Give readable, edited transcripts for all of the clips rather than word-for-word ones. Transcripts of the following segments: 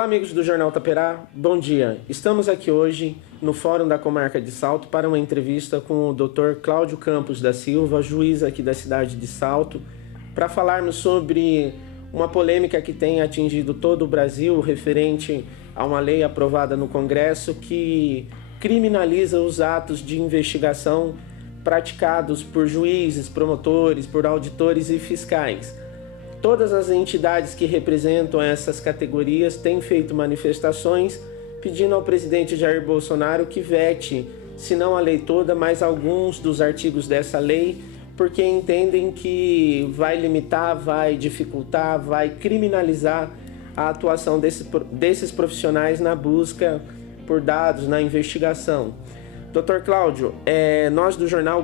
Olá, amigos do Jornal Taperá, bom dia. Estamos aqui hoje no Fórum da Comarca de Salto para uma entrevista com o Dr. Cláudio Campos da Silva, juiz aqui da cidade de Salto, para falarmos sobre uma polêmica que tem atingido todo o Brasil referente a uma lei aprovada no Congresso que criminaliza os atos de investigação praticados por juízes, promotores, por auditores e fiscais. Todas as entidades que representam essas categorias têm feito manifestações pedindo ao presidente Jair Bolsonaro que vete, se não a lei toda, mas alguns dos artigos dessa lei, porque entendem que vai limitar, vai dificultar, vai criminalizar a atuação desses profissionais na busca por dados, na investigação. Dr. Cláudio, nós do jornal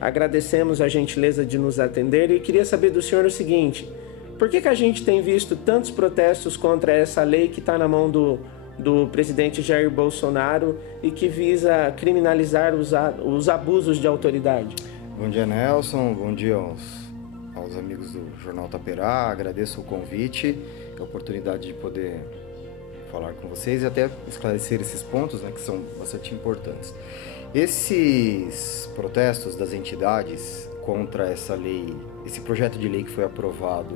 agradecemos a gentileza de nos atender e queria saber do senhor o seguinte: por que a gente tem visto tantos protestos contra essa lei que está na mão do presidente Jair Bolsonaro e que visa criminalizar os abusos de autoridade? Bom dia, Nelson. Bom dia aos amigos do Jornal Taperá. Agradeço o convite, a oportunidade de poder falar com vocês e até esclarecer esses pontos, né, que são bastante importantes. Esses protestos das entidades contra essa lei, esse projeto de lei que foi aprovado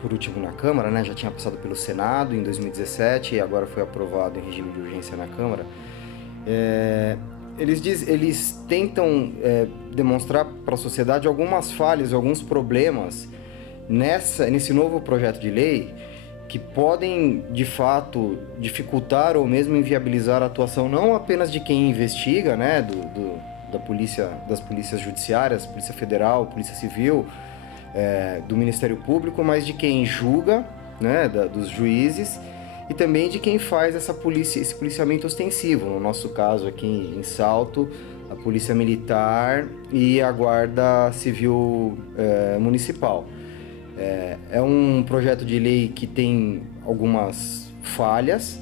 por último na Câmara, né, já tinha passado pelo Senado em 2017 e agora foi aprovado em regime de urgência na Câmara. Eles tentam demonstrar para a sociedade algumas falhas, alguns problemas nesse novo projeto de lei que podem, de fato, dificultar ou mesmo inviabilizar a atuação não apenas de quem investiga, né, das polícias judiciárias, Polícia Federal, Polícia Civil, do Ministério Público, mas de quem julga, né, dos juízes, e também de quem faz esse policiamento ostensivo. No nosso caso aqui em Salto, a Polícia Militar e a Guarda Civil Municipal. É um projeto de lei que tem algumas falhas,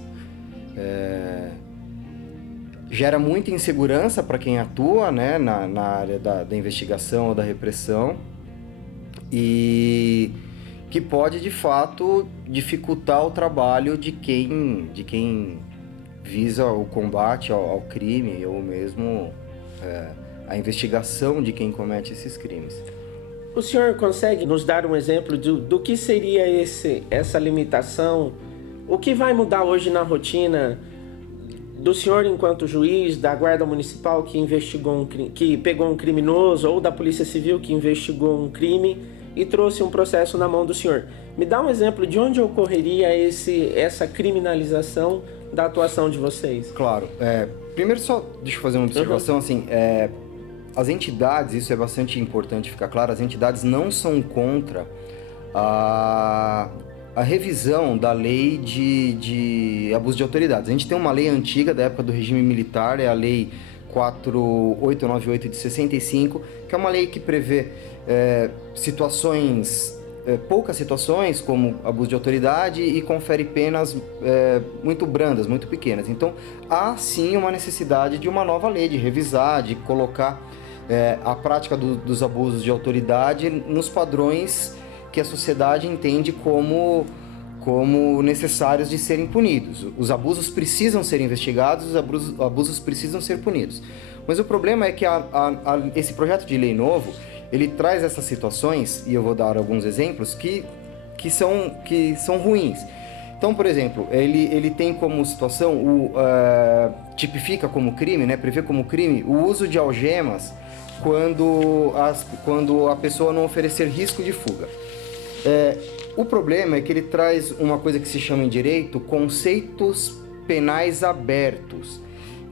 gera muita insegurança para quem atua, né, na área da investigação ou da repressão, e que pode, de fato, dificultar o trabalho de quem visa o combate ao crime ou mesmo a investigação de quem comete esses crimes. O senhor consegue nos dar um exemplo do que seria essa limitação? O que vai mudar hoje na rotina do senhor enquanto juiz, da Guarda Municipal que pegou um criminoso, ou da Polícia Civil que investigou um crime e trouxe um processo na mão do senhor? Me dá um exemplo de onde ocorreria essa criminalização da atuação de vocês. Claro. Primeiro só deixa eu fazer uma observação, assim, as entidades, isso é bastante importante ficar claro, as entidades não são contra a revisão da lei de abuso de autoridades. A gente tem uma lei antiga da época do regime militar, é a Lei 4898 de 65, que é uma lei que prevê poucas situações como abuso de autoridade e confere penas muito brandas, muito pequenas. Então, há sim uma necessidade de uma nova lei, de revisar, de colocar a prática dos abusos de autoridade nos padrões que a sociedade entende como necessários de serem punidos. Os abusos precisam ser investigados, os abusos precisam ser punidos. Mas o problema é que esse projeto de lei novo, ele traz essas situações, e eu vou dar alguns exemplos, que são ruins. Então, por exemplo, ele tem como situação, tipifica como crime, né, prevê como crime o uso de algemas quando a pessoa não oferecer risco de fuga. O problema é que ele traz uma coisa que se chama em direito conceitos penais abertos,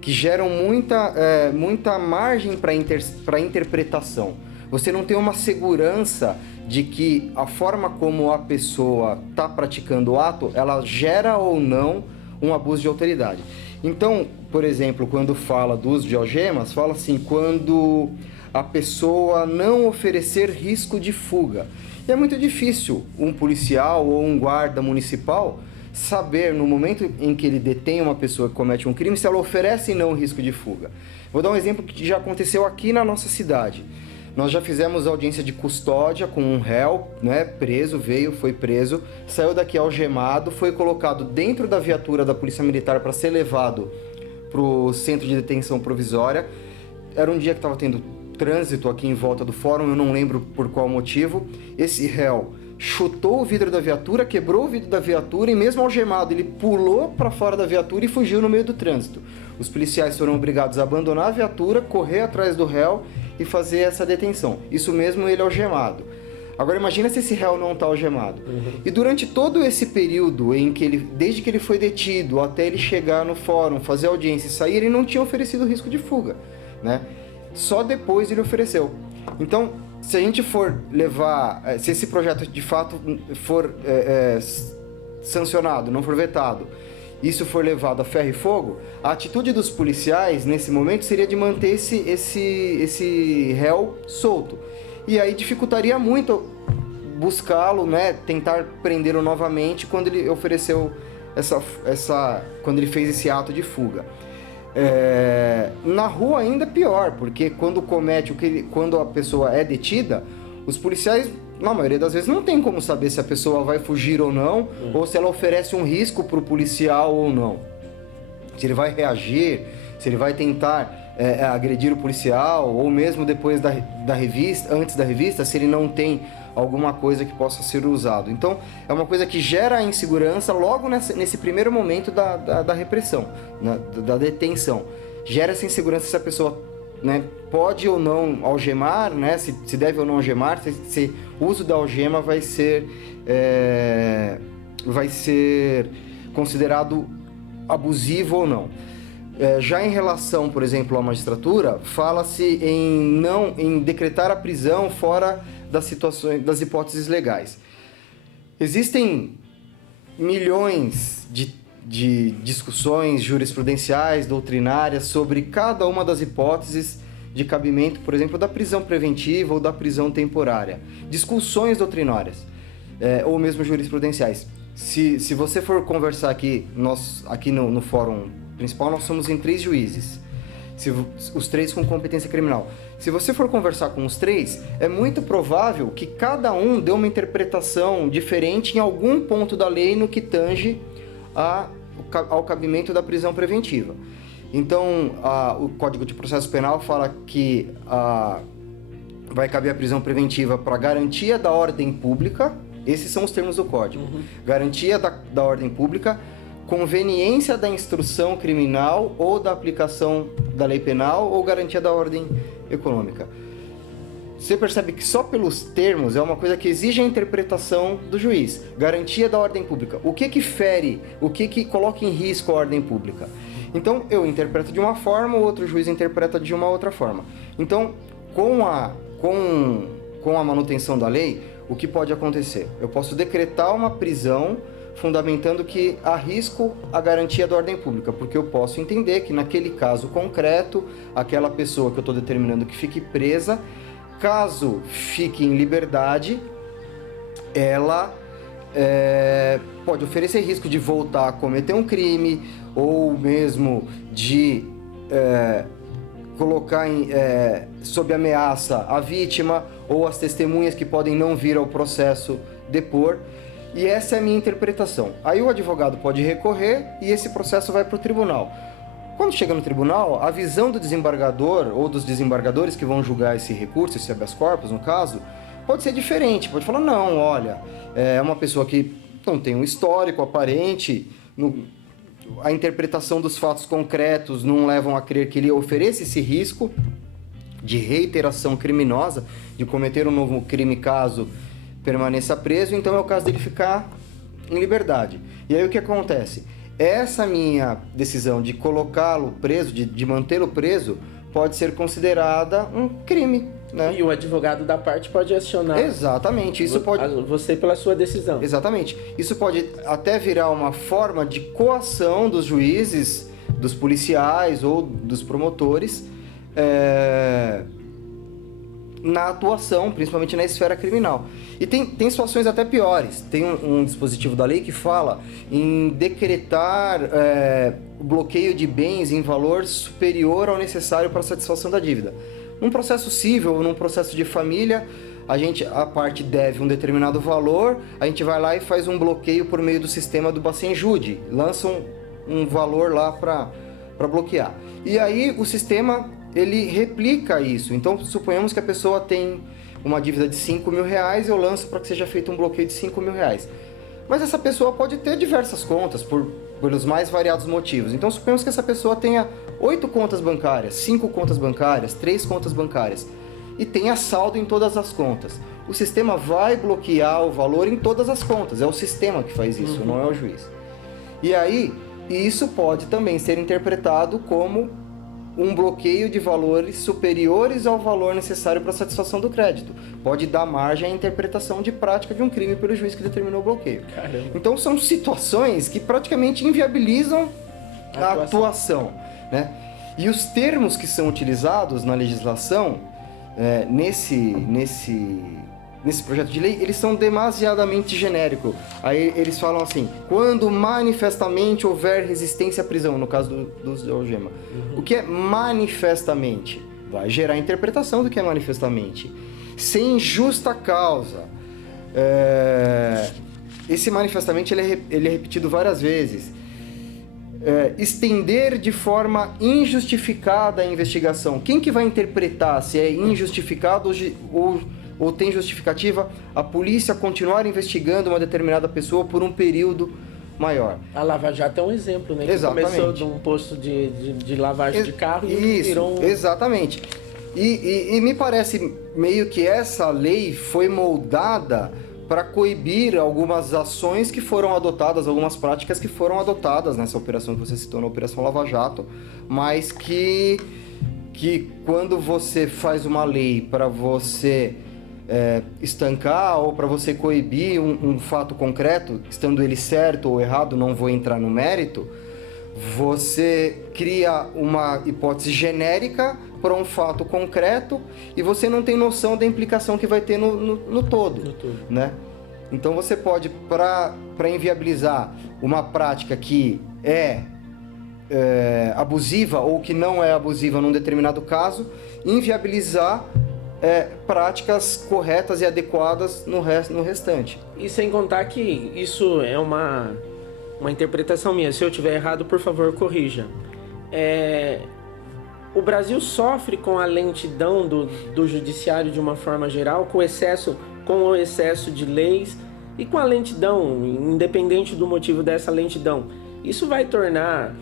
que geram muita margem para interpretação. Você não tem uma segurança de que a forma como a pessoa está praticando o ato, ela gera ou não um abuso de autoridade. Então, por exemplo, quando fala do uso de algemas, fala assim, quando a pessoa não oferecer risco de fuga. E é muito difícil um policial ou um guarda municipal saber, no momento em que ele detém uma pessoa que comete um crime, se ela oferece ou não risco de fuga. Vou dar um exemplo que já aconteceu aqui na nossa cidade. Nós já fizemos audiência de custódia com um réu, né, preso, foi preso, saiu daqui algemado, foi colocado dentro da viatura da Polícia Militar para ser levado para o centro de detenção provisória. Era um dia que estava tendo trânsito aqui em volta do fórum, eu não lembro por qual motivo. Esse réu chutou o vidro da viatura, quebrou o vidro da viatura e mesmo algemado ele pulou para fora da viatura e fugiu no meio do trânsito. Os policiais foram obrigados a abandonar a viatura, correr atrás do réu e fazer essa detenção. Isso mesmo ele algemado. Agora imagina se esse réu não está algemado. E durante todo esse período em que desde que ele foi detido até ele chegar no fórum, fazer audiência e sair, ele não tinha oferecido risco de fuga, né? Só depois ele ofereceu. Então, se a gente for levar, se esse projeto de fato for sancionado, não for vetado, isso for levado a ferro e fogo, a atitude dos policiais nesse momento seria de manter esse réu solto. E aí dificultaria muito buscá-lo, né, tentar prendê-lo novamente quando ele ofereceu quando ele fez esse ato de fuga. Na rua ainda é pior, porque quando a pessoa é detida, os policiais, na maioria das vezes, não tem como saber se a pessoa vai fugir ou não, ou se ela oferece um risco para o policial ou não. Se ele vai reagir, se ele vai tentar agredir o policial, ou mesmo depois da revista, antes da revista, se ele não tem alguma coisa que possa ser usado. Então, é uma coisa que gera insegurança logo nesse primeiro momento da repressão, da detenção. Gera essa insegurança se a pessoa, né, pode ou não algemar, né, se deve ou não algemar, se o uso da algema vai ser considerado abusivo ou não. Já em relação, por exemplo, à magistratura, fala-se em decretar a prisão fora das hipóteses legais. Existem milhões de discussões jurisprudenciais, doutrinárias, sobre cada uma das hipóteses de cabimento, por exemplo, da prisão preventiva ou da prisão temporária. Discussões doutrinárias, ou mesmo jurisprudenciais. Se você for conversar aqui no fórum principal, nós somos em 3 juízes, os 3 com competência criminal. Se você for conversar com os 3, é muito provável que cada um dê uma interpretação diferente em algum ponto da lei no que tange ao cabimento da prisão preventiva. Então, o Código de Processo Penal fala que vai caber a prisão preventiva para garantia da ordem pública. Esses são os termos do Código. Garantia da ordem pública, conveniência da instrução criminal ou da aplicação da lei penal ou garantia da ordem econômica. Você percebe que só pelos termos é uma coisa que exige a interpretação do juiz. Garantia da ordem pública. O que fere, o que coloca em risco a ordem pública? Então, eu interpreto de uma forma, o outro juiz interpreta de uma outra forma. Então, com a manutenção da lei, o que pode acontecer? Eu posso decretar uma prisão fundamentando que há risco à garantia da ordem pública, porque eu posso entender que naquele caso concreto, aquela pessoa que eu estou determinando que fique presa, caso fique em liberdade, ela pode oferecer risco de voltar a cometer um crime, ou mesmo de colocar sob ameaça a vítima ou as testemunhas que podem não vir ao processo depor. E essa é a minha interpretação. Aí o advogado pode recorrer e esse processo vai para o tribunal. Quando chega no tribunal, a visão do desembargador ou dos desembargadores que vão julgar esse recurso, esse habeas corpus no caso, pode ser diferente. Pode falar, não, olha, é uma pessoa que não tem um histórico aparente, a interpretação dos fatos concretos não levam a crer que ele ofereça esse risco de reiteração criminosa, de cometer um novo crime caso permaneça preso, então é o caso dele ficar em liberdade. E aí o que acontece? Essa minha decisão de colocá-lo preso, de mantê-lo preso, pode ser considerada um crime, né? E o advogado da parte pode acionar. Exatamente, isso pode... Você pela sua decisão. Exatamente. Isso pode até virar uma forma de coação dos juízes, dos policiais ou dos promotores, na atuação, principalmente na esfera criminal. E tem situações até piores. Tem um dispositivo da lei que fala em decretar bloqueio de bens em valor superior ao necessário para a satisfação da dívida. Num processo civil ou num processo de família, a parte deve um determinado valor, a gente vai lá e faz um bloqueio por meio do sistema do Bacenjude, lança um valor lá para bloquear. E aí o sistema, ele replica isso. Então, suponhamos que a pessoa tem uma dívida de R$5.000, eu lanço para que seja feito um bloqueio de R$5.000. Mas essa pessoa pode ter diversas contas, pelos mais variados motivos. Então, suponhamos que essa pessoa tenha 8 contas bancárias, 5 contas bancárias, 3 contas bancárias, e tenha saldo em todas as contas. O sistema vai bloquear o valor em todas as contas. É o sistema que faz isso, não é o juiz. E aí, isso pode também ser interpretado como um bloqueio de valores superiores ao valor necessário para a satisfação do crédito. Pode dar margem à interpretação de prática de um crime pelo juiz que determinou o bloqueio. Caramba. Então são situações que praticamente inviabilizam a atuação, né? E os termos que são utilizados na legislação, nesse projeto de lei, eles são demasiadamente genéricos. Aí eles falam assim: quando manifestamente houver resistência à prisão, no caso do algema. O que é manifestamente? Vai gerar interpretação do que é manifestamente. Sem justa causa. Esse manifestamente ele é repetido várias vezes. Estender de forma injustificada a investigação. Quem que vai interpretar se é injustificado ou tem justificativa a polícia continuar investigando uma determinada pessoa por um período maior? A Lava Jato é um exemplo, né? Que Exatamente. Começou de um posto de lavagem de carro e virou um... Exatamente. E me parece meio que essa lei foi moldada para coibir algumas ações que foram adotadas, algumas práticas que foram adotadas nessa operação que você citou, na Operação Lava Jato, mas que quando você faz uma lei para você estancar ou para você coibir um fato concreto, estando ele certo ou errado, não vou entrar no mérito, você cria uma hipótese genérica para um fato concreto e você não tem noção da implicação que vai ter no todo, né? Então você pode, para inviabilizar uma prática que é abusiva ou que não é abusiva num determinado caso, inviabilizar práticas corretas e adequadas no restante. E sem contar que isso é uma interpretação minha. Se eu estiver errado, por favor, corrija. O Brasil sofre com a lentidão do judiciário de uma forma geral, com o excesso de leis e com a lentidão, independente do motivo dessa lentidão. Isso vai tornar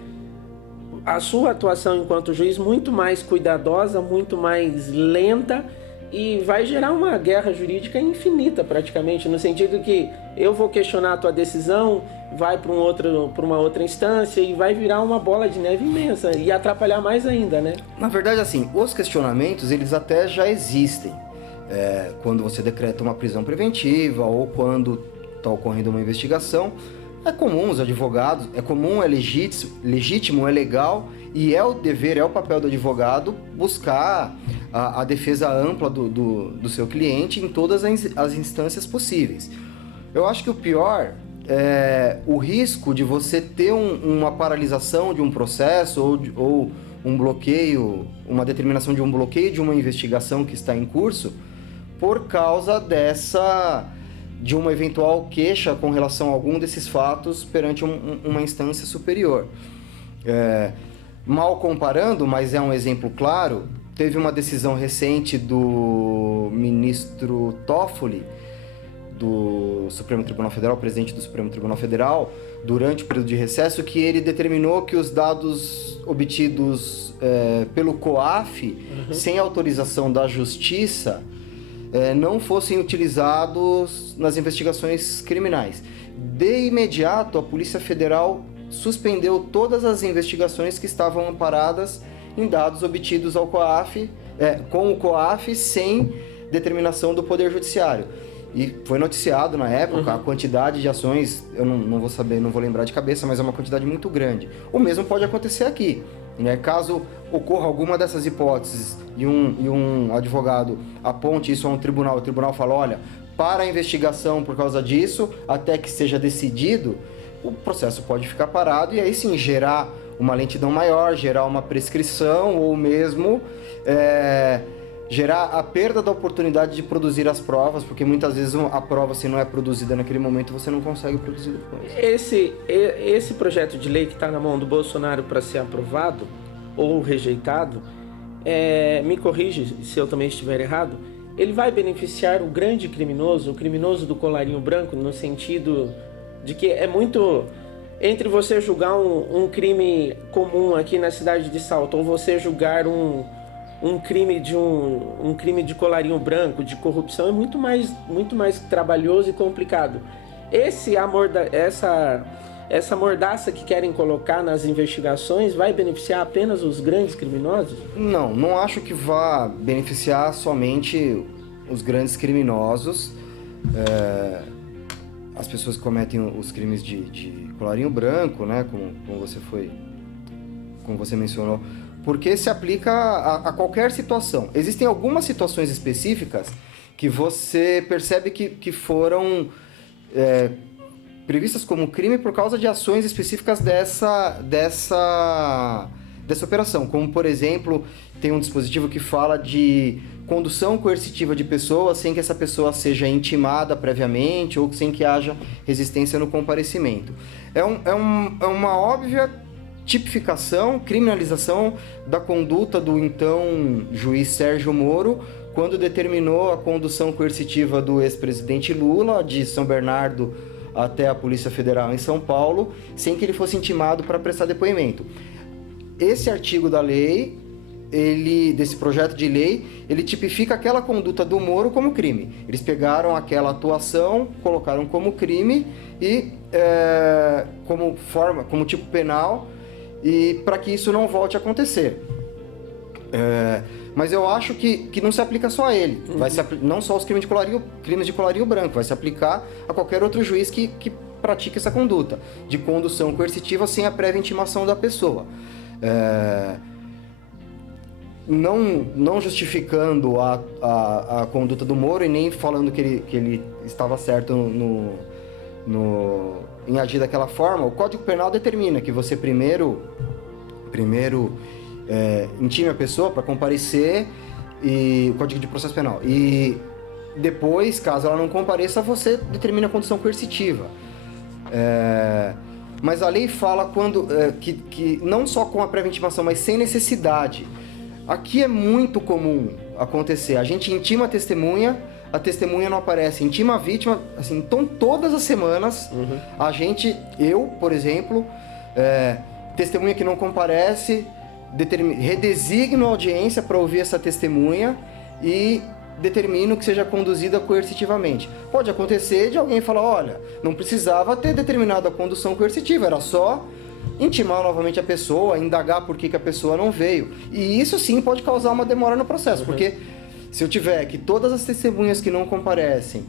a sua atuação enquanto juiz muito mais cuidadosa, muito mais lenta, e vai gerar uma guerra jurídica infinita praticamente, no sentido que eu vou questionar a tua decisão, vai para uma outra instância e vai virar uma bola de neve imensa e atrapalhar mais ainda, né? Na verdade, assim, os questionamentos, eles até já existem. Quando você decreta uma prisão preventiva ou quando está ocorrendo uma investigação, é comum os advogados, é comum, é legítimo, é legal e é o dever, é o papel do advogado buscar a defesa ampla do seu cliente em todas as instâncias possíveis. Eu acho que o pior é o risco de você ter uma paralisação de um processo ou um bloqueio, uma determinação de um bloqueio de uma investigação que está em curso por causa de uma eventual queixa com relação a algum desses fatos perante uma instância superior. Mal comparando, mas é um exemplo claro, teve uma decisão recente do ministro Toffoli, do Supremo Tribunal Federal, presidente do Supremo Tribunal Federal, durante o período de recesso, que ele determinou que os dados obtidos pelo COAF, sem autorização da Justiça, não fossem utilizados nas investigações criminais. De imediato, a Polícia Federal suspendeu todas as investigações que estavam amparadas em dados obtidos com o COAF sem determinação do Poder Judiciário. E foi noticiado na época a quantidade de ações, eu não vou saber, não vou lembrar de cabeça, mas é uma quantidade muito grande. O mesmo pode acontecer aqui, né? Caso ocorra alguma dessas hipóteses e um advogado aponte isso a um tribunal, o tribunal fala, olha, para a investigação por causa disso, até que seja decidido, o processo pode ficar parado e aí sim gerar uma lentidão maior, gerar uma prescrição ou mesmo gerar a perda da oportunidade de produzir as provas, porque muitas vezes a prova, se não é produzida naquele momento, você não consegue produzir depois. Esse projeto de lei que está na mão do Bolsonaro para ser aprovado ou rejeitado, me corrige se eu também estiver errado, ele vai beneficiar o grande criminoso, o criminoso do colarinho branco, no sentido de que é muito... Entre você julgar um crime comum aqui na cidade de Salto, ou você julgar um crime de colarinho branco, de corrupção, é muito mais trabalhoso e complicado. Essa mordaça que querem colocar nas investigações vai beneficiar apenas os grandes criminosos? Não acho que vá beneficiar somente os grandes criminosos, as pessoas que cometem os crimes de colarinho branco, né, como você mencionou, porque se aplica a qualquer situação. Existem algumas situações específicas que você percebe que foram previstas como crime por causa de ações específicas dessa operação. Como, por exemplo, tem um dispositivo que fala de condução coercitiva de pessoas sem que essa pessoa seja intimada previamente ou sem que haja resistência no comparecimento. É uma óbvia tipificação, criminalização da conduta do então juiz Sérgio Moro, quando determinou a condução coercitiva do ex-presidente Lula, de São Bernardo até a Polícia Federal em São Paulo, sem que ele fosse intimado para prestar depoimento. Esse artigo da lei, desse projeto de lei, ele tipifica aquela conduta do Moro como crime. Eles pegaram aquela atuação, colocaram como crime e como tipo penal, e para que isso não volte a acontecer. Mas eu acho que não se aplica só a ele. Vai se não só os crimes de colarinho branco, vai se aplicar a qualquer outro juiz que pratique essa conduta de condução coercitiva sem a prévia intimação da pessoa. Não justificando a conduta do Moro e nem falando que ele estava certo em agir daquela forma, o Código Penal determina que você primeiro intime a pessoa para comparecer, e o Código de Processo Penal, e depois, caso ela não compareça, você determina a condição coercitiva. Mas a lei fala que não só com a prévia intimação, mas sem necessidade. Aqui é muito comum acontecer. A gente intima a testemunha não aparece, intima a vítima, assim, então todas as semanas eu, por exemplo, testemunha que não comparece, redesigno a audiência para ouvir essa testemunha e determino que seja conduzida coercitivamente. Pode acontecer de alguém falar, olha, não precisava ter determinado a condução coercitiva, era só intimar novamente a pessoa, indagar por que a pessoa não veio. E isso sim pode causar uma demora no processo, porque se eu tiver que todas as testemunhas que não comparecem,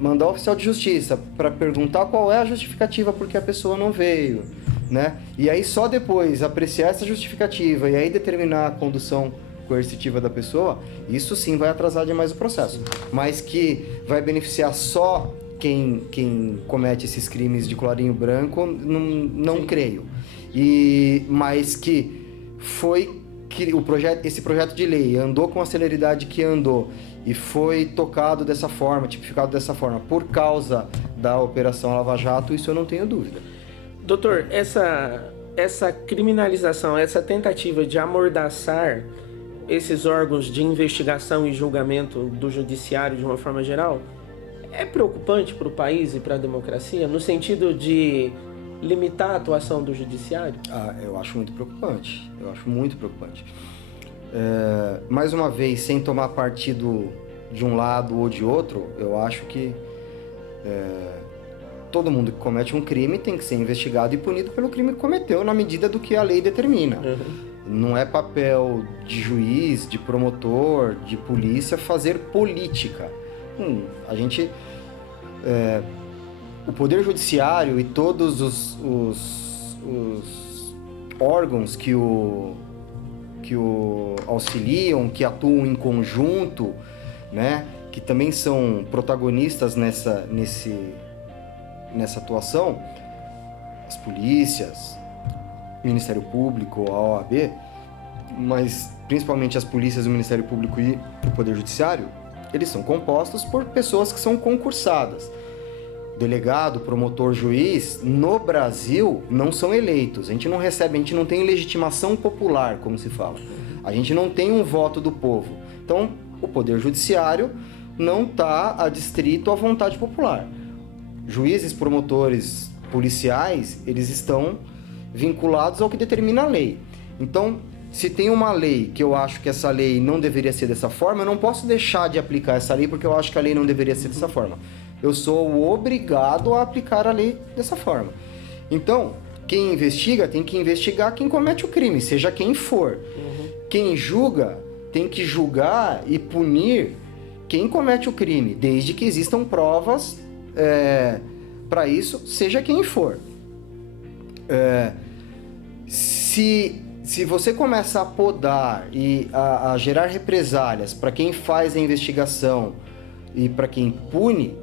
mandar o oficial de justiça para perguntar qual é a justificativa por que a pessoa não veio, né? E aí só depois apreciar essa justificativa e aí determinar a condução coercitiva da pessoa, isso sim vai atrasar demais o processo. Mas que vai beneficiar só quem comete esses crimes de colarinho branco, não creio. Mas que esse projeto de lei andou com a celeridade que andou e foi tocado dessa forma, tipificado dessa forma, por causa da Operação Lava Jato, isso eu não tenho dúvida. Doutor, essa criminalização, essa tentativa de amordaçar esses órgãos de investigação e julgamento do judiciário de uma forma geral, é preocupante para o país e para a democracia, no sentido de limitar a atuação do judiciário? Eu acho muito preocupante. Mais uma vez, sem tomar partido de um lado ou de outro, eu acho que todo mundo que comete um crime tem que ser investigado e punido pelo crime que cometeu na medida do que a lei determina. Não é papel de juiz, de promotor, de polícia fazer política. A gente... o Poder Judiciário e todos os órgãos que o auxiliam, que atuam em conjunto, né, que também são protagonistas nessa atuação, as polícias, Ministério Público, a OAB, mas principalmente as polícias, o Ministério Público e o Poder Judiciário, eles são compostos por pessoas que são concursadas. Delegado, promotor, juiz, no Brasil, não são eleitos. A gente não recebe, a gente não tem legitimação popular, como se fala. A gente não tem um voto do povo. Então, o Poder Judiciário não está adstrito à vontade popular. Juízes, promotores, policiais, eles estão vinculados ao que determina a lei. Então, se tem uma lei que eu acho que essa lei não deveria ser dessa forma, eu não posso deixar de aplicar essa lei porque eu acho que a lei não deveria ser dessa forma. Eu sou obrigado a aplicar a lei dessa forma. Então, quem investiga tem que investigar quem comete o crime, seja quem for. Quem julga tem que julgar e punir quem comete o crime, desde que existam provas para isso, seja quem for. Se você começa a podar e a gerar represálias para quem faz a investigação e para quem pune,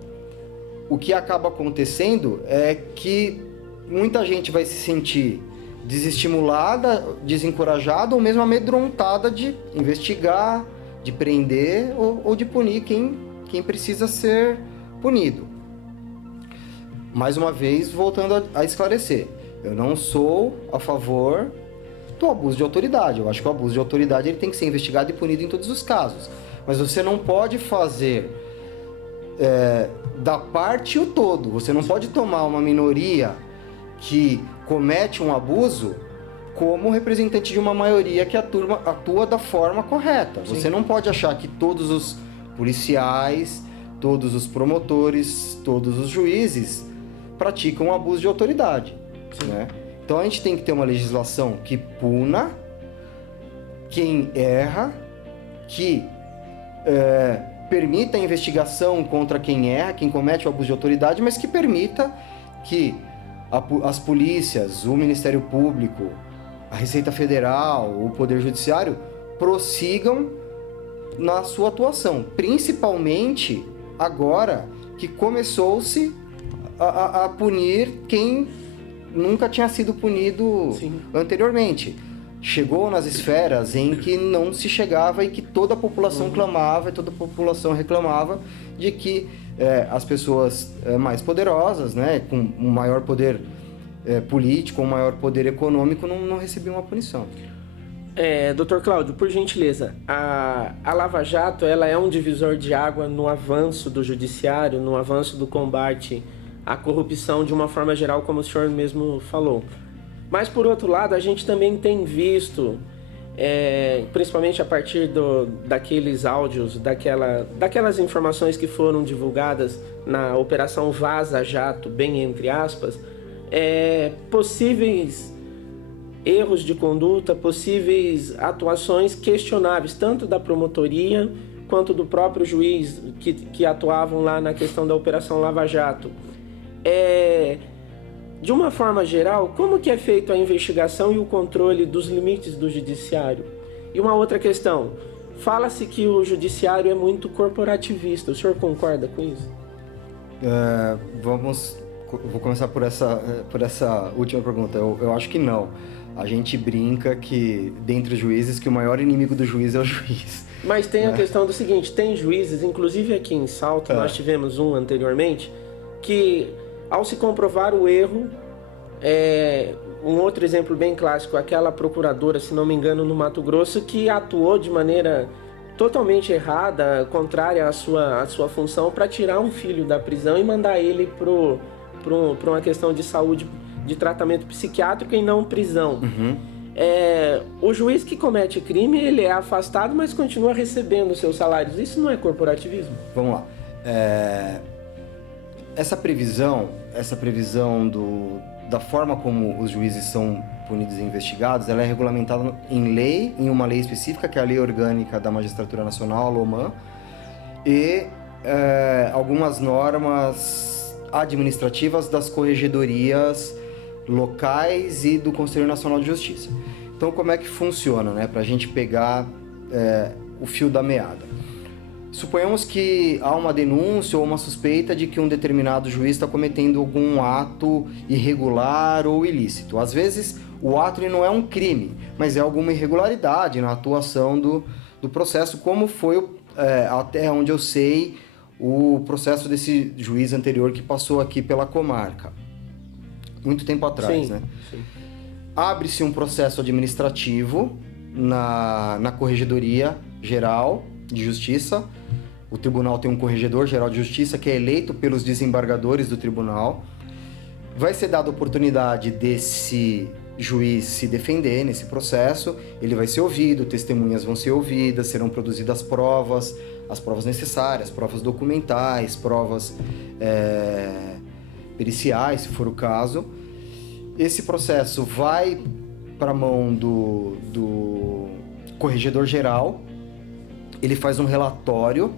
o que acaba acontecendo é que muita gente vai se sentir desestimulada, desencorajada ou mesmo amedrontada de investigar, de prender ou de punir quem precisa ser punido. Mais uma vez, voltando a esclarecer, eu não sou a favor do abuso de autoridade. Eu acho que o abuso de autoridade ele tem que ser investigado e punido em todos os casos. Mas você não pode fazer da parte o todo. Você não pode tomar uma minoria que comete um abuso como representante de uma maioria que atua da forma correta. Sim. Você não pode achar que todos os policiais, todos os promotores, todos os juízes praticam um abuso de autoridade. Né? Então a gente tem que ter uma legislação que puna quem erra, que permita a investigação contra quem erra, quem comete o abuso de autoridade, mas que permita que as polícias, o Ministério Público, a Receita Federal, o Poder Judiciário prossigam na sua atuação, principalmente agora que começou-se a punir quem nunca tinha sido punido anteriormente. Chegou nas esferas em que não se chegava e que toda a população clamava e toda a população reclamava de que as pessoas mais poderosas, né, com um maior poder político, um maior poder econômico, não recebiam uma punição. Dr. Cláudio, por gentileza, a Lava Jato ela é um divisor de água no avanço do judiciário, no avanço do combate à corrupção de uma forma geral, como o senhor mesmo falou. Mas, por outro lado, a gente também tem visto, principalmente a partir daqueles áudios, daquelas informações que foram divulgadas na Operação Vaza Jato, bem entre aspas, possíveis erros de conduta, possíveis atuações questionáveis, tanto da promotoria quanto do próprio juiz que atuavam lá na questão da Operação Lava Jato. De uma forma geral, como que é feita a investigação e o controle dos limites do judiciário? E uma outra questão, fala-se que o judiciário é muito corporativista, o senhor concorda com isso? Vou começar por essa última pergunta. Eu acho que não. A gente brinca que, dentre os juízes, que o maior inimigo do juiz é o juiz. Mas tem a questão do seguinte, tem juízes, inclusive aqui em Salto, nós tivemos um anteriormente, que ao se comprovar o erro, um outro exemplo bem clássico, aquela procuradora, se não me engano, no Mato Grosso, que atuou de maneira totalmente errada, contrária à sua função, para tirar um filho da prisão e mandar ele para uma questão de saúde, de tratamento psiquiátrico e não prisão. O juiz que comete crime, ele é afastado, mas continua recebendo seus salários. Isso não é corporativismo? Vamos lá. Essa previsão da forma como os juízes são punidos e investigados, ela é regulamentada em uma lei específica, que é a Lei Orgânica da Magistratura Nacional, a LOMAN, e algumas normas administrativas das corregedorias locais e do Conselho Nacional de Justiça. Então, como é que funciona, né, para a gente pegar o fio da meada? Suponhamos que há uma denúncia ou uma suspeita de que um determinado juiz está cometendo algum ato irregular ou ilícito. Às vezes, o ato ele não é um crime, mas é alguma irregularidade na atuação do processo, como foi, até onde eu sei, o processo desse juiz anterior que passou aqui pela comarca. Muito tempo atrás, sim, né? Sim. Abre-se um processo administrativo na Corregedoria Geral de Justiça. O tribunal tem um Corregedor Geral de Justiça que é eleito pelos desembargadores do tribunal. Vai ser dada a oportunidade desse juiz se defender nesse processo, ele vai ser ouvido, testemunhas vão ser ouvidas, serão produzidas provas, as provas necessárias, provas documentais, provas periciais, se for o caso. Esse processo vai para a mão do Corregedor Geral, ele faz um relatório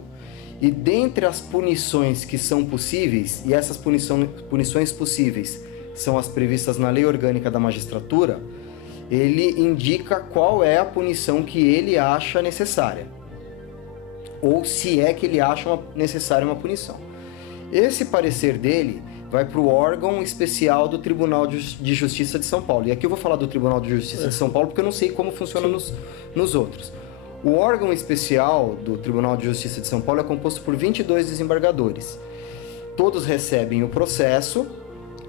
e dentre as punições que são possíveis, e essas punições possíveis são as previstas na Lei Orgânica da Magistratura, ele indica qual é a punição que ele acha necessária, ou se é que ele acha necessária uma punição. Esse parecer dele vai para o órgão especial do Tribunal de Justiça de São Paulo. E aqui eu vou falar do Tribunal de Justiça de São Paulo porque eu não sei como funciona nos outros. O órgão especial do Tribunal de Justiça de São Paulo é composto por 22 desembargadores. Todos recebem o processo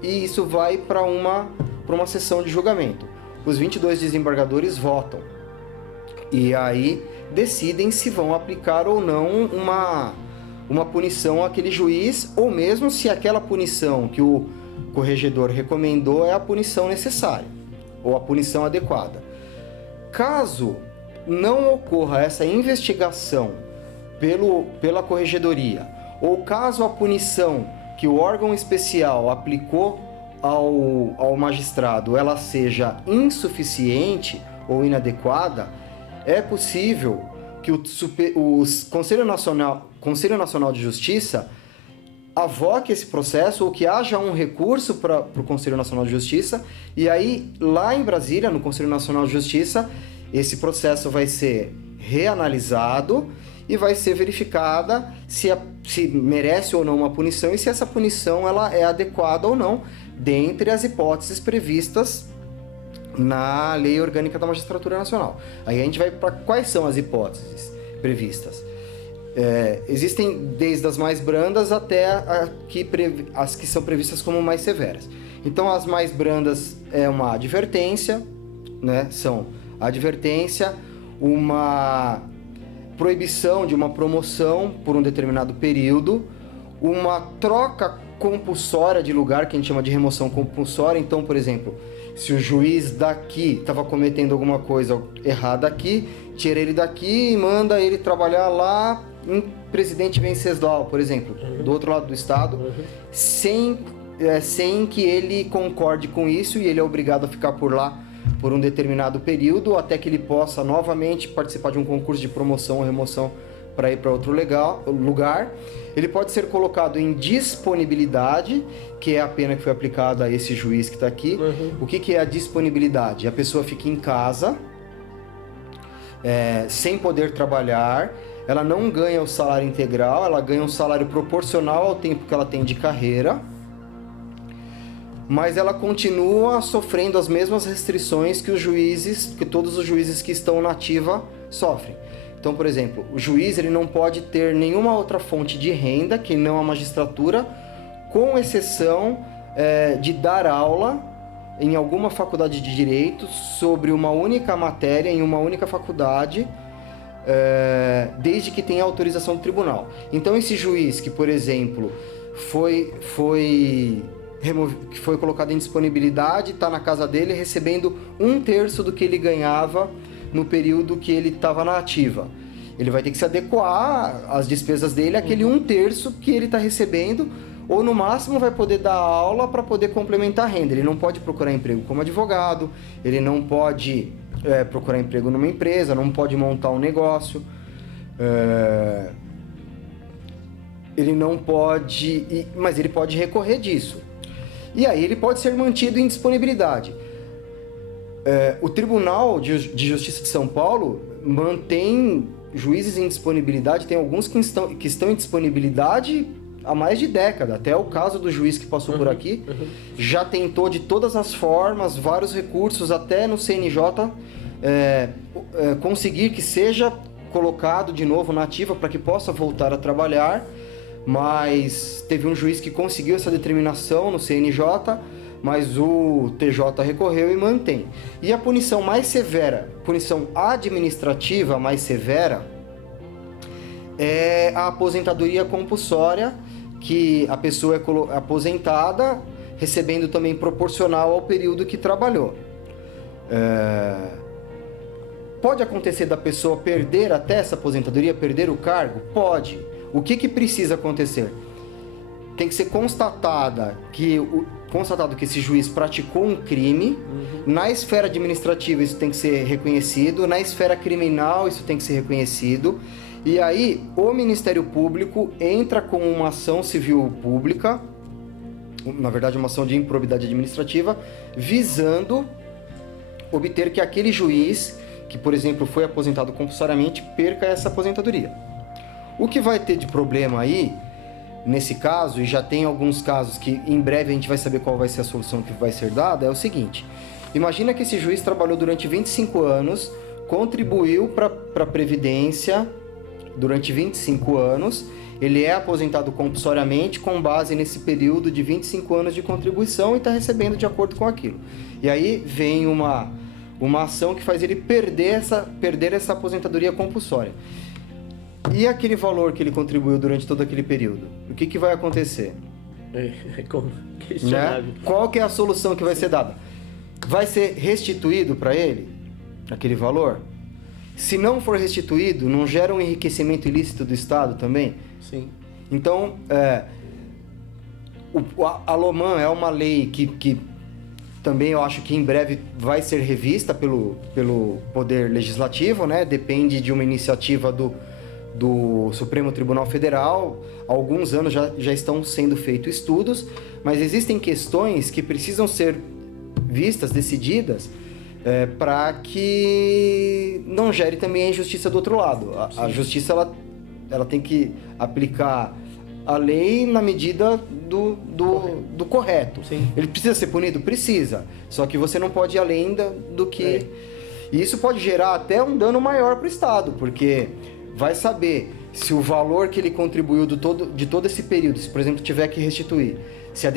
e isso vai para uma sessão de julgamento. Os 22 desembargadores votam e aí decidem se vão aplicar ou não uma punição àquele juiz, ou mesmo se aquela punição que o corregedor recomendou é a punição necessária ou a punição adequada. Caso não ocorra essa investigação pela corregedoria, ou caso a punição que o órgão especial aplicou ao magistrado ela seja insuficiente ou inadequada, é possível que o Conselho Nacional de Justiça avoque esse processo ou que haja um recurso para o Conselho Nacional de Justiça, e aí lá em Brasília, no Conselho Nacional de Justiça, esse processo vai ser reanalisado e vai ser verificada se merece ou não uma punição e se essa punição ela é adequada ou não, dentre as hipóteses previstas na Lei Orgânica da Magistratura Nacional. Aí a gente vai para quais são as hipóteses previstas. Existem desde as mais brandas até as que são previstas como mais severas. Então as mais brandas é uma advertência, né? São advertência, uma proibição de uma promoção por um determinado período, uma troca compulsória de lugar, que a gente chama de remoção compulsória. Então, por exemplo, se o juiz daqui estava cometendo alguma coisa errada aqui, tira ele daqui e manda ele trabalhar lá em Presidente Venceslau, por exemplo, do outro lado do estado, sem que ele concorde com isso, e ele é obrigado a ficar por lá por um determinado período, até que ele possa novamente participar de um concurso de promoção ou remoção para ir para outro lugar. Ele pode ser colocado em disponibilidade, que é a pena que foi aplicada a esse juiz que está aqui. O que é a disponibilidade? A pessoa fica em casa, sem poder trabalhar, ela não ganha o salário integral, ela ganha um salário proporcional ao tempo que ela tem de carreira, mas ela continua sofrendo as mesmas restrições que todos os juízes que estão na ativa sofrem. Então, por exemplo, o juiz ele não pode ter nenhuma outra fonte de renda que não a magistratura, com exceção de dar aula em alguma faculdade de direito sobre uma única matéria em uma única faculdade, desde que tenha autorização do tribunal. Então, esse juiz que, por exemplo, foi colocado em disponibilidade, está na casa dele recebendo 1/3 do que ele ganhava no período que ele estava na ativa. Ele vai ter que se adequar às despesas dele, àquele 1/3 que ele está recebendo, ou no máximo vai poder dar aula para poder complementar a renda. Ele não pode procurar emprego como advogado, ele não pode procurar emprego numa empresa, não pode montar um negócio, ele não pode, mas ele pode recorrer disso. E aí ele pode ser mantido em disponibilidade. O Tribunal de Justiça de São Paulo mantém juízes em disponibilidade, tem alguns que estão em disponibilidade há mais de década. Até o caso do juiz que passou por aqui, já tentou de todas as formas, vários recursos, até no CNJ, conseguir que seja colocado de novo na ativa para que possa voltar a trabalhar, mas teve um juiz que conseguiu essa determinação no CNJ, mas o TJ recorreu e mantém. E a punição mais severa, punição administrativa mais severa, é a aposentadoria compulsória, que a pessoa é aposentada, recebendo também proporcional ao período que trabalhou. Pode acontecer da pessoa perder até essa aposentadoria, perder o cargo? Pode. O que precisa acontecer? Tem que ser constatado que esse juiz praticou um crime. Na esfera administrativa isso tem que ser reconhecido, na esfera criminal isso tem que ser reconhecido, e aí o Ministério Público entra com uma ação civil pública, na verdade uma ação de improbidade administrativa, visando obter que aquele juiz, que por exemplo foi aposentado compulsoriamente, perca essa aposentadoria. O que vai ter de problema aí, nesse caso, e já tem alguns casos que em breve a gente vai saber qual vai ser a solução que vai ser dada, é o seguinte: imagina que esse juiz trabalhou durante 25 anos, contribuiu para a Previdência durante 25 anos, ele é aposentado compulsoriamente com base nesse período de 25 anos de contribuição e está recebendo de acordo com aquilo. E aí vem uma ação que faz ele perder essa aposentadoria compulsória. E aquele valor que ele contribuiu durante todo aquele período? O que vai acontecer? Questionável. Né? Qual que é a solução que vai ser dada? Vai ser restituído para ele aquele valor? Se não for restituído, não gera um enriquecimento ilícito do Estado também? Sim. Então, a LOMAN é uma lei que também eu acho que em breve vai ser revista pelo Poder Legislativo, né? Depende de uma iniciativa do Supremo Tribunal Federal. Há alguns anos já estão sendo feitos estudos, mas existem questões que precisam ser vistas, decididas, para que não gere também a injustiça do outro lado. A justiça ela tem que aplicar a lei na medida do correto. Sim. Ele precisa ser punido? Precisa. Só que você não pode ir além do que... E isso pode gerar até um dano maior para o Estado, porque vai saber se o valor que ele contribuiu de todo esse período, se por exemplo tiver que restituir, se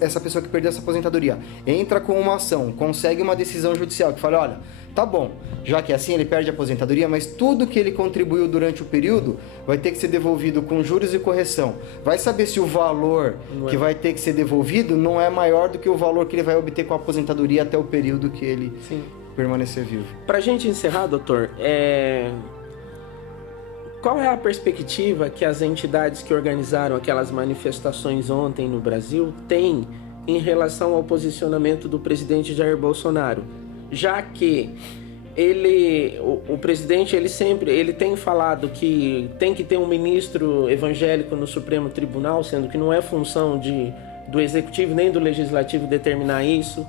essa pessoa que perdeu essa aposentadoria entra com uma ação, consegue uma decisão judicial que fala, olha, tá bom, já que é assim ele perde a aposentadoria, mas tudo que ele contribuiu durante o período vai ter que ser devolvido com juros e correção. Vai saber se o valor que vai ter que ser devolvido não é maior do que o valor que ele vai obter com a aposentadoria até o período que ele... Sim. Permanecer vivo. Para a gente encerrar, doutor, qual é a perspectiva que as entidades que organizaram aquelas manifestações ontem no Brasil têm em relação ao posicionamento do presidente Jair Bolsonaro? Já que o presidente ele tem falado que tem que ter um ministro evangélico no Supremo Tribunal, sendo que não é função do Executivo nem do Legislativo determinar isso.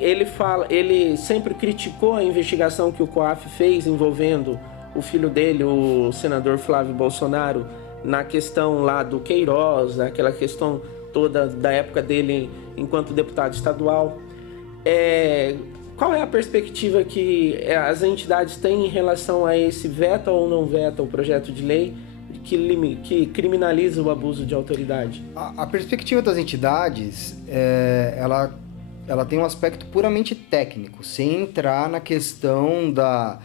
Ele sempre criticou a investigação que o COAF fez envolvendo o filho dele, o senador Flávio Bolsonaro, na questão lá do Queiroz, aquela questão toda da época dele enquanto deputado estadual. Qual é a perspectiva que as entidades têm em relação a esse veta ou não veta o projeto de lei que criminaliza o abuso de autoridade? A perspectiva das entidades, ela tem um aspecto puramente técnico, sem entrar na questão da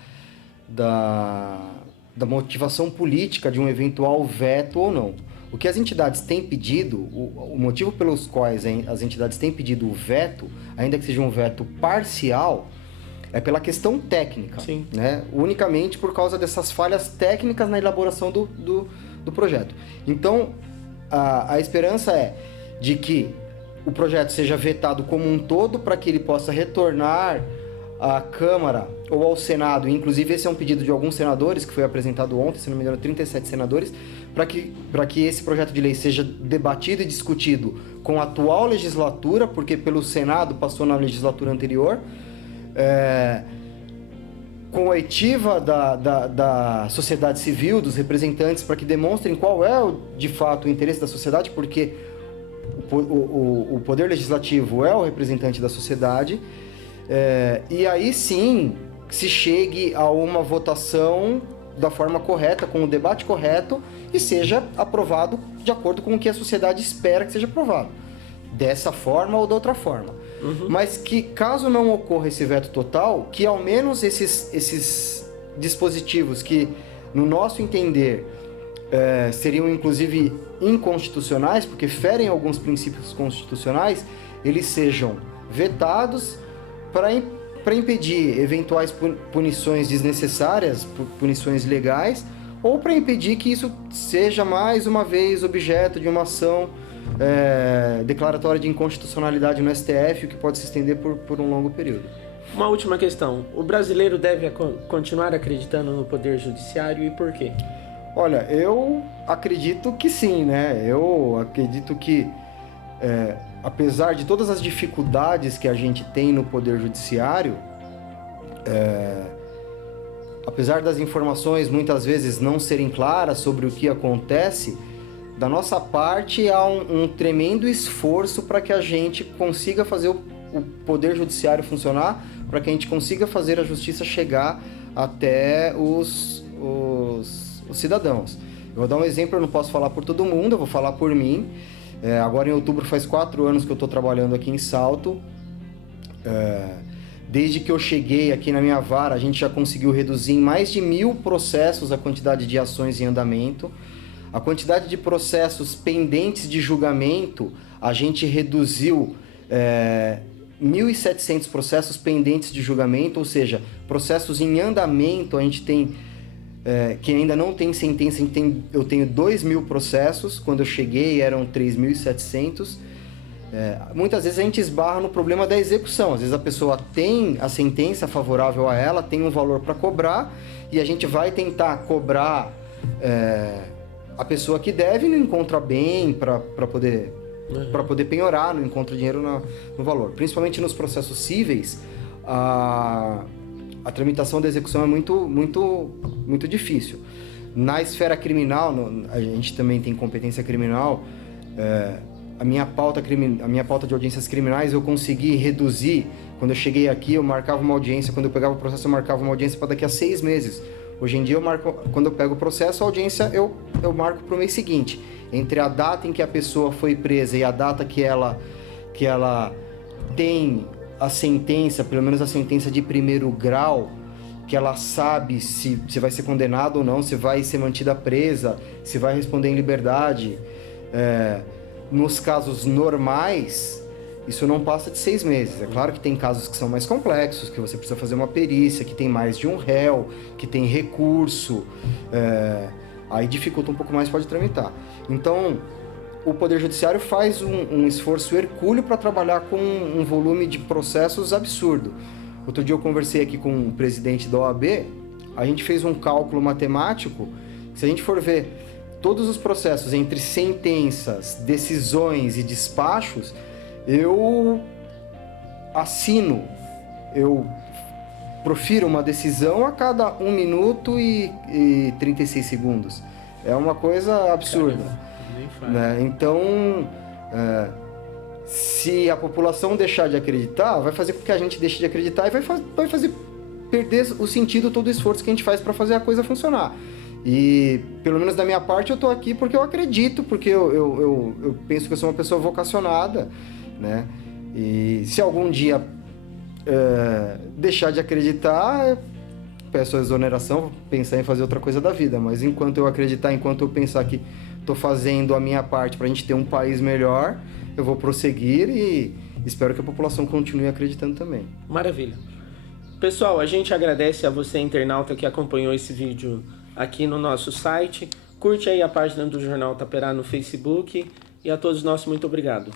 motivação política de um eventual veto ou não. O que as entidades têm pedido, o motivo pelos quais as entidades têm pedido o veto, ainda que seja um veto parcial, é pela questão técnica, né? Unicamente por causa dessas falhas técnicas na elaboração do projeto. Então, a esperança é de que o projeto seja vetado como um todo para que ele possa retornar à Câmara ou ao Senado. Inclusive, esse é um pedido de alguns senadores que foi apresentado ontem, se não me engano, 37 senadores, para que esse projeto de lei seja debatido e discutido com a atual legislatura, porque pelo Senado passou na legislatura anterior, com a oitiva da sociedade civil, dos representantes, para que demonstrem qual é, de fato, o interesse da sociedade, porque o Poder Legislativo é o representante da sociedade, e aí sim se chegue a uma votação da forma correta, com o debate correto, e seja aprovado de acordo com o que a sociedade espera que seja aprovado. Dessa forma ou da outra forma. Mas que, caso não ocorra esse veto total, que ao menos esses dispositivos que, no nosso entender, seriam inclusive inconstitucionais, porque ferem alguns princípios constitucionais, eles sejam vetados para impedir eventuais punições desnecessárias, punições legais, ou para impedir que isso seja mais uma vez objeto de uma ação declaratória de inconstitucionalidade no STF, o que pode se estender por um longo período. Uma última questão. O brasileiro deve continuar acreditando no Poder Judiciário e por quê? Olha, eu acredito que sim, né? Eu acredito que, apesar de todas as dificuldades que a gente tem no Poder Judiciário, apesar das informações muitas vezes não serem claras sobre o que acontece, da nossa parte há um tremendo esforço para que a gente consiga fazer o Poder Judiciário funcionar, para que a gente consiga fazer a justiça chegar até os cidadãos. Eu vou dar um exemplo, eu não posso falar por todo mundo, eu vou falar por mim. Agora em outubro faz 4 anos que eu estou trabalhando aqui em Salto. Desde que eu cheguei aqui na minha vara, a gente já conseguiu reduzir em mais de 1.000 processos a quantidade de ações em andamento. A quantidade de processos pendentes de julgamento, a gente reduziu 1.700 processos pendentes de julgamento, ou seja, processos em andamento, a gente tem, que ainda não tem sentença, eu tenho 2.000 processos, quando eu cheguei eram 3.700. Muitas vezes a gente esbarra no problema da execução, às vezes a pessoa tem a sentença favorável a ela, tem um valor para cobrar, e a gente vai tentar cobrar a pessoa que deve e não encontra bem para poder penhorar, não encontra dinheiro no valor. Principalmente nos processos cíveis, a tramitação da execução é muito difícil. Na esfera criminal, a gente também tem competência criminal, a minha pauta de audiências criminais eu consegui reduzir. Quando eu cheguei aqui, eu marcava uma audiência, quando eu pegava o processo, eu marcava uma audiência para daqui a 6 meses. Hoje em dia, quando eu pego o processo, a audiência eu marco para o mês seguinte. Entre a data em que a pessoa foi presa e a data que ela tem a sentença, pelo menos a sentença de primeiro grau, que ela sabe se vai ser condenada ou não, se vai ser mantida presa, se vai responder em liberdade. Nos casos normais, isso não passa de 6 meses. É claro que tem casos que são mais complexos, que você precisa fazer uma perícia, que tem mais de um réu, que tem recurso, aí dificulta um pouco mais, pode tramitar. Então, o Poder Judiciário faz um esforço hercúleo para trabalhar com um volume de processos absurdo. Outro dia eu conversei aqui com o presidente da OAB, a gente fez um cálculo matemático, se a gente for ver todos os processos entre sentenças, decisões e despachos, eu profiro uma decisão a cada 1 minuto e 36 segundos. É uma coisa absurda. Né? Então, se a população deixar de acreditar, vai fazer com que a gente deixe de acreditar e vai fazer perder o sentido, todo o esforço que a gente faz para fazer a coisa funcionar. E, pelo menos da minha parte, eu estou aqui porque eu acredito, porque eu penso que eu sou uma pessoa vocacionada, né? E se algum dia deixar de acreditar, peço a exoneração, pensar em fazer outra coisa da vida. Mas enquanto eu acreditar, enquanto eu pensar que estou fazendo a minha parte para a gente ter um país melhor, eu vou prosseguir e espero que a população continue acreditando também. Maravilha. Pessoal, a gente agradece a você, internauta, que acompanhou esse vídeo aqui no nosso site. Curte aí a página do Jornal Taperá no Facebook e a todos nós, muito obrigado.